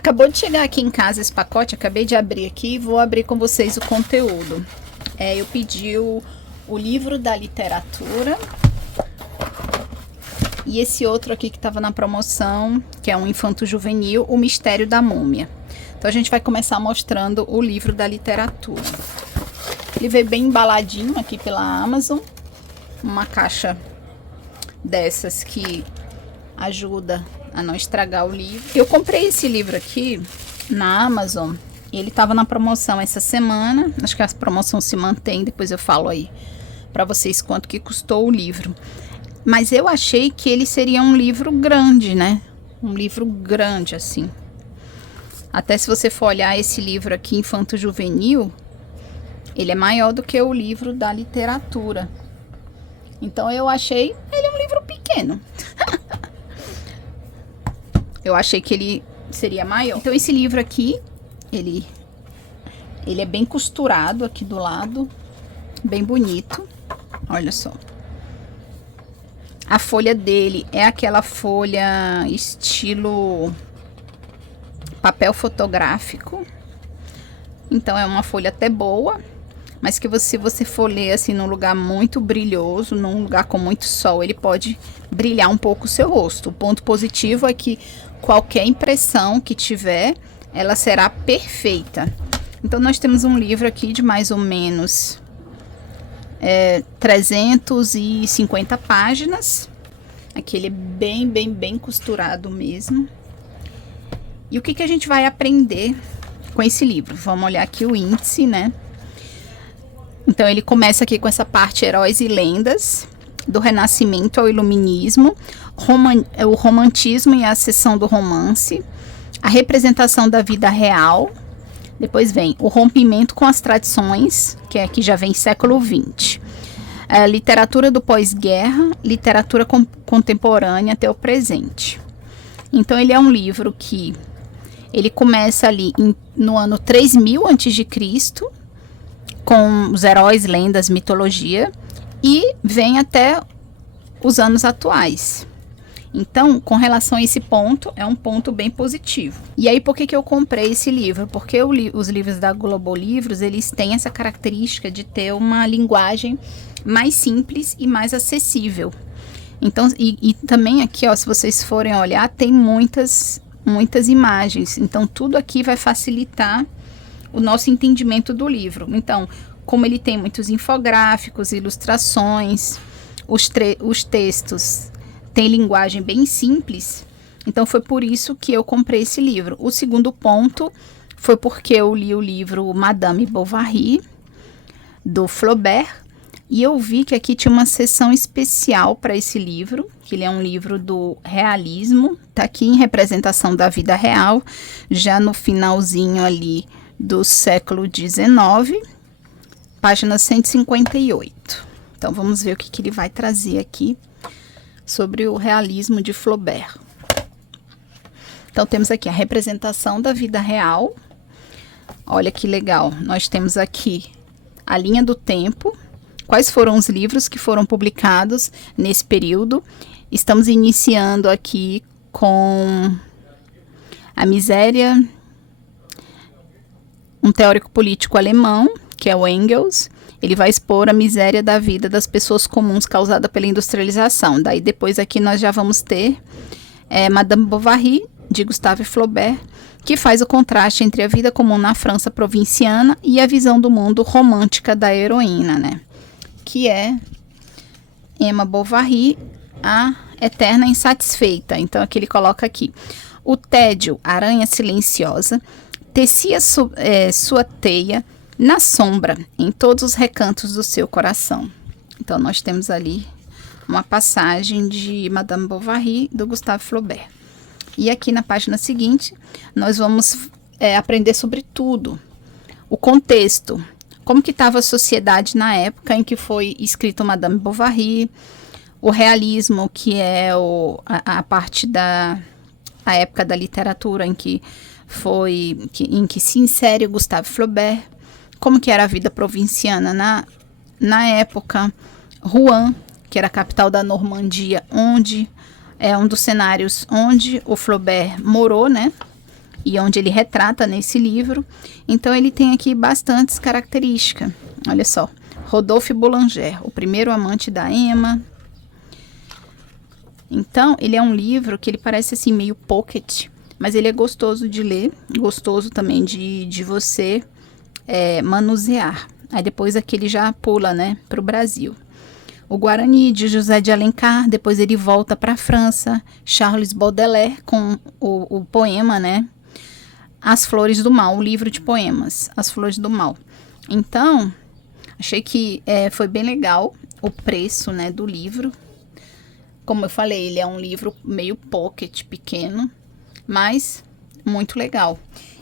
Acabou de chegar aqui em casa esse pacote, acabei de abrir aqui e vou abrir com vocês o conteúdo. Eu pedi o livro da literatura e esse outro aqui que estava na promoção, que é um infanto-juvenil, O Mistério da Múmia. Então a gente vai começar mostrando o livro da literatura. Ele veio bem embaladinho aqui pela Amazon, uma caixa dessas que ajuda a não estragar o livro. Eu comprei esse livro aqui na Amazon, ele estava na promoção essa semana, acho que a promoção se mantém, depois eu falo aí para vocês quanto que custou o livro. Mas eu achei que ele seria um livro grande, né? Um livro grande assim. Até se você for olhar esse livro aqui, Infanto Juvenil, ele é maior do que o livro da literatura. Então eu achei ele um livro pequeno. Eu achei que ele seria maior. Então esse livro aqui, ele é bem costurado aqui do lado, bem bonito. Olha só. A folha dele é aquela folha estilo papel fotográfico. Então é uma folha até boa, mas que se você for ler assim num lugar muito brilhoso, num lugar com muito sol, ele pode brilhar um pouco o seu rosto. O ponto positivo é que qualquer impressão que tiver, ela será perfeita. Então nós temos um livro aqui de mais ou menos 350 páginas. Aqui ele é bem costurado mesmo. E o que a gente vai aprender com esse livro? Vamos olhar aqui o índice, né? Então ele começa aqui com essa parte heróis e lendas, do Renascimento ao Iluminismo, o romantismo e a seção do romance, a representação da vida real. Depois vem o rompimento com as tradições, que aqui já vem século XX. A literatura do pós-guerra, literatura contemporânea até o presente. Então ele é um livro que ele começa ali no ano 3000 a.C., com os heróis, lendas, mitologia, e vem até os anos atuais. Então, com relação a esse ponto, é um ponto bem positivo. E aí, por que eu comprei esse livro? Porque os livros da Globo Livros, eles têm essa característica de ter uma linguagem mais simples e mais acessível. Então, e também aqui, ó, se vocês forem olhar, tem muitas imagens. Então, tudo aqui vai facilitar o nosso entendimento do livro. Então, como ele tem muitos infográficos, ilustrações, os textos têm linguagem bem simples, então foi por isso que eu comprei esse livro. O segundo ponto foi porque eu li o livro Madame Bovary, do Flaubert, e eu vi que aqui tinha uma seção especial para esse livro, que ele é um livro do realismo, tá aqui em representação da vida real, já no finalzinho ali do século XIX, página 158. Então, vamos ver o que ele vai trazer aqui sobre o realismo de Flaubert. Então, temos aqui a representação da vida real. Olha que legal. Nós temos aqui a linha do tempo. Quais foram os livros que foram publicados nesse período? Estamos iniciando aqui com A Miséria, um teórico político alemão, que é o Engels. Ele vai expor a miséria da vida das pessoas comuns causada pela industrialização. Daí depois aqui nós já vamos ter Madame Bovary, de Gustave Flaubert, que faz o contraste entre a vida comum na França provinciana e a visão do mundo romântica da heroína, né? Que é Emma Bovary, a eterna insatisfeita. Então aqui ele coloca aqui: o tédio, aranha silenciosa, tecia sua teia na sombra, em todos os recantos do seu coração. Então, nós temos ali uma passagem de Madame Bovary, do Gustave Flaubert. E aqui na página seguinte, nós vamos aprender sobre tudo. O contexto, como que estava a sociedade na época em que foi escrito Madame Bovary, o realismo, que é a parte da época da literatura em que se insere o Gustave Flaubert, como que era a vida provinciana na época, Rouen, que era a capital da Normandia, onde é um dos cenários onde o Flaubert morou, né? e onde ele retrata nesse livro. Então ele tem aqui bastantes características. Olha só, Rodolphe Boulanger, o primeiro amante da Emma. Então ele é um livro que ele parece assim meio pocket, mas ele é gostoso de ler, gostoso também de você manusear. Aí depois aqui ele já pula, né, para o Brasil. O Guarani, de José de Alencar, depois ele volta para a França. Charles Baudelaire, com o poema, né, As Flores do Mal, o livro de poemas, As Flores do Mal. Então, achei que foi bem legal o preço, né, do livro. Como eu falei, ele é um livro meio pocket, pequeno, mas muito legal.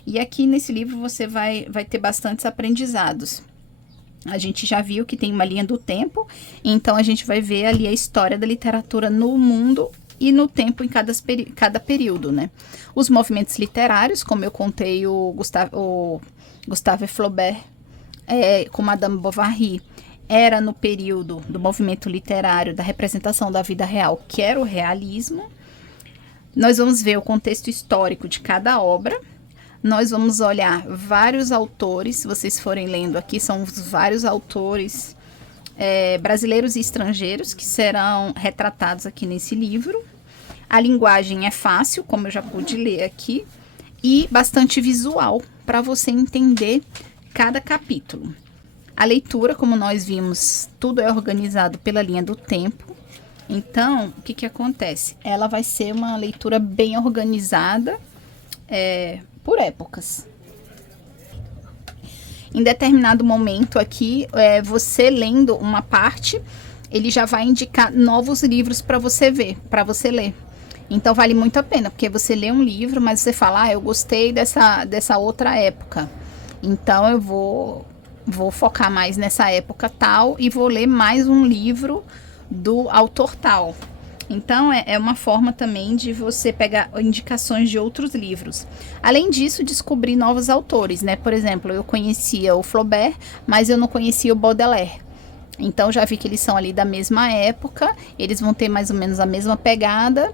E aqui nesse livro você vai ter bastantes aprendizados. A gente já viu que tem uma linha do tempo, então a gente vai ver ali a história da literatura no mundo e no tempo em cada período, né? Os movimentos literários, como eu contei, o Gustave Flaubert com Madame Bovary, era no período do movimento literário da representação da vida real, que era o realismo. Nós vamos ver o contexto histórico de cada obra. Nós vamos olhar vários autores, se vocês forem lendo aqui, são vários autores brasileiros e estrangeiros que serão retratados aqui nesse livro. A linguagem é fácil, como eu já pude ler aqui, e bastante visual, para você entender cada capítulo. A leitura, como nós vimos, tudo é organizado pela linha do tempo. Então, o que acontece? Ela vai ser uma leitura bem organizada, por épocas. Em determinado momento aqui, você lendo uma parte, ele já vai indicar novos livros para você ver, para você ler. Então vale muito a pena, porque você lê um livro, mas você fala, eu gostei dessa outra época. Então eu vou focar mais nessa época tal e vou ler mais um livro do autor tal. Então, é uma forma também de você pegar indicações de outros livros. Além disso, descobrir novos autores, né? Por exemplo, eu conhecia o Flaubert, mas eu não conhecia o Baudelaire. Então, já vi que eles são ali da mesma época, eles vão ter mais ou menos a mesma pegada,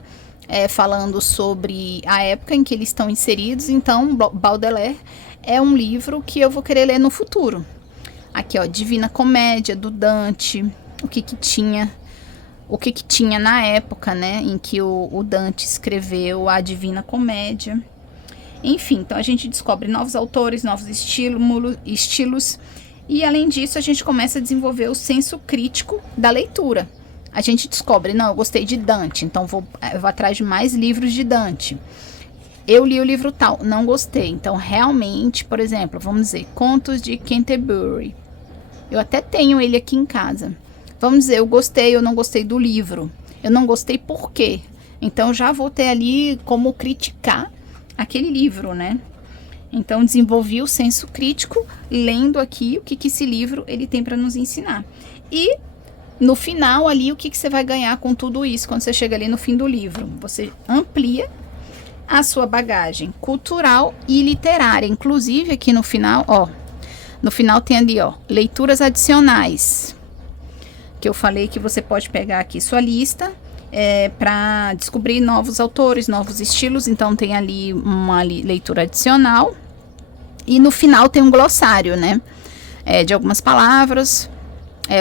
falando sobre a época em que eles estão inseridos. Então, Baudelaire é um livro que eu vou querer ler no futuro. Aqui, ó, Divina Comédia, do Dante, o que tinha na época, né, em que o Dante escreveu a Divina Comédia. Enfim, então a gente descobre novos autores, novos estilos, e além disso a gente começa a desenvolver o senso crítico da leitura. A gente descobre, não, eu gostei de Dante, então eu vou atrás de mais livros de Dante. Eu li o livro tal, não gostei, então realmente, por exemplo, vamos dizer, Contos de Canterbury. Eu até tenho ele aqui em casa. Vamos dizer, eu gostei ou não gostei do livro. Eu não gostei por quê? Então, já vou ter ali como criticar aquele livro, né? Então, desenvolvi o senso crítico lendo aqui o que esse livro ele tem para nos ensinar. E, no final ali, o que você vai ganhar com tudo isso quando você chega ali no fim do livro? Você amplia a sua bagagem cultural e literária. Inclusive, aqui no final, ó, no final tem ali, ó, leituras adicionais. Que eu falei que você pode pegar aqui sua lista para descobrir novos autores, novos estilos. Então tem ali uma leitura adicional e no final tem um glossário, né, de algumas palavras,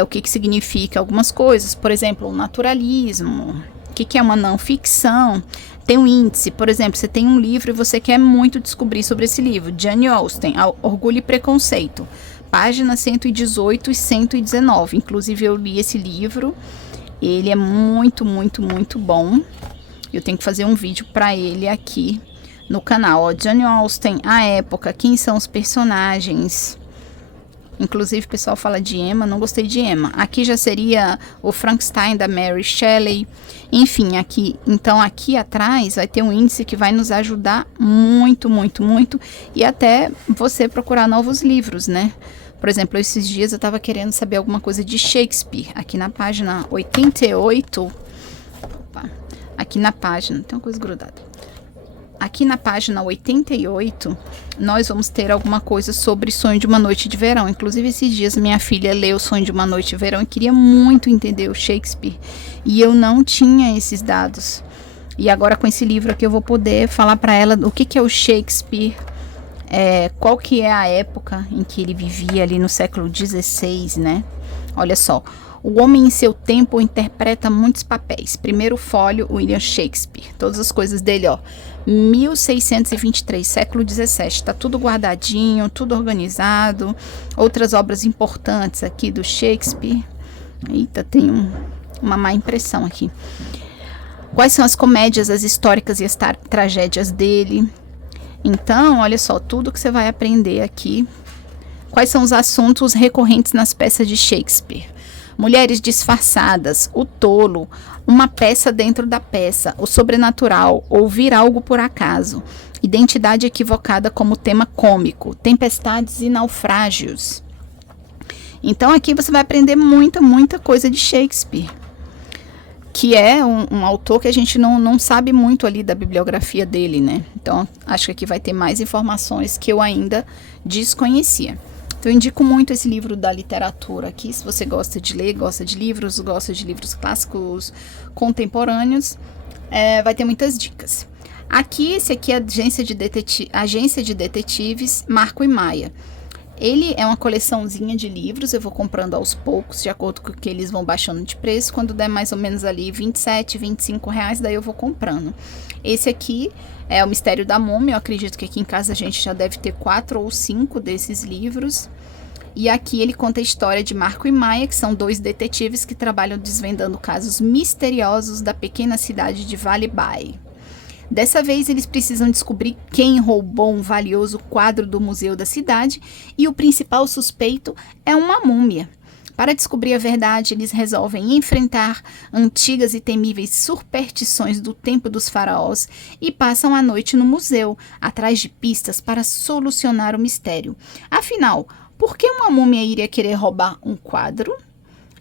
o que significa algumas coisas. Por exemplo, o naturalismo, o que é uma não ficção. Tem um índice, por exemplo, você tem um livro e você quer muito descobrir sobre esse livro, Jane Austen, Orgulho e Preconceito, páginas 118 e 119. Inclusive, eu li esse livro. Ele é muito, muito, muito bom. Eu tenho que fazer um vídeo para ele aqui no canal. Ó, Jane Austen, a época, quem são os personagens. Inclusive, o pessoal fala de Emma, não gostei de Emma. Aqui já seria o Frankenstein, da Mary Shelley. Enfim, aqui. Então, aqui atrás vai ter um índice que vai nos ajudar muito, muito, muito. E até você procurar novos livros, né? Por exemplo, esses dias eu estava querendo saber alguma coisa de Shakespeare. Aqui na página 88. Opa, aqui na página. Tem uma coisa grudada. Aqui na página 88, nós vamos ter alguma coisa sobre Sonho de uma Noite de Verão. Inclusive, esses dias minha filha leu Sonho de uma Noite de Verão e queria muito entender o Shakespeare. E eu não tinha esses dados. E agora com esse livro aqui eu vou poder falar para ela o que é o Shakespeare, qual que é a época em que ele vivia ali no século XVI, né? Olha só, o homem em seu tempo interpreta muitos papéis. Primeiro fólio, William Shakespeare. Todas as coisas dele, ó. 1623, século XVII. Tá tudo guardadinho, tudo organizado. Outras obras importantes aqui do Shakespeare. Eita, tem uma má impressão aqui. Quais são as comédias, as históricas e as tragédias dele? Então, olha só, tudo que você vai aprender aqui. Quais são os assuntos recorrentes nas peças de Shakespeare? Mulheres disfarçadas, o tolo, uma peça dentro da peça, o sobrenatural, ouvir algo por acaso, identidade equivocada como tema cômico, tempestades e naufrágios. Então aqui você vai aprender muita coisa de Shakespeare, que é um autor que a gente não sabe muito ali da bibliografia dele, né? Então acho que aqui vai ter mais informações que eu ainda desconhecia. Então, eu indico muito esse livro da literatura aqui, se você gosta de ler, gosta de livros clássicos contemporâneos, vai ter muitas dicas. Aqui, esse aqui é a Agência de Detetives Marco e Maia. Ele é uma coleçãozinha de livros, eu vou comprando aos poucos, de acordo com que eles vão baixando de preço. Quando der mais ou menos ali 27, 25 reais, daí eu vou comprando. Esse aqui é o Mistério da Múmia, eu acredito que aqui em casa a gente já deve ter 4 ou 5 desses livros. E aqui ele conta a história de Marco e Maia, que são 2 detetives que trabalham desvendando casos misteriosos da pequena cidade de Vale Bay. Dessa vez, eles precisam descobrir quem roubou um valioso quadro do museu da cidade e o principal suspeito é uma múmia. Para descobrir a verdade, eles resolvem enfrentar antigas e temíveis superstições do tempo dos faraós e passam a noite no museu, atrás de pistas para solucionar o mistério. Afinal, por que uma múmia iria querer roubar um quadro?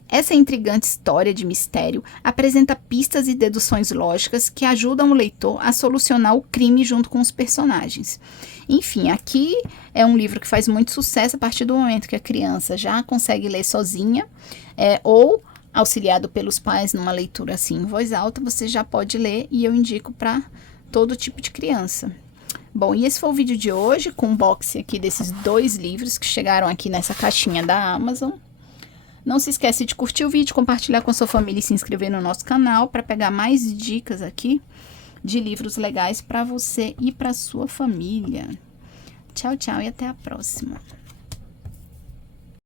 Essa intrigante história de mistério apresenta pistas e deduções lógicas que ajudam o leitor a solucionar o crime junto com os personagens. Enfim, aqui é um livro que faz muito sucesso a partir do momento que a criança já consegue ler sozinha, ou auxiliado pelos pais numa leitura assim em voz alta, você já pode ler e eu indico para todo tipo de criança. Bom, e esse foi o vídeo de hoje com o unboxing aqui desses 2 livros que chegaram aqui nessa caixinha da Amazon. Não se esquece de curtir o vídeo, compartilhar com a sua família e se inscrever no nosso canal para pegar mais dicas aqui de livros legais para você e para sua família. Tchau, tchau e até a próxima.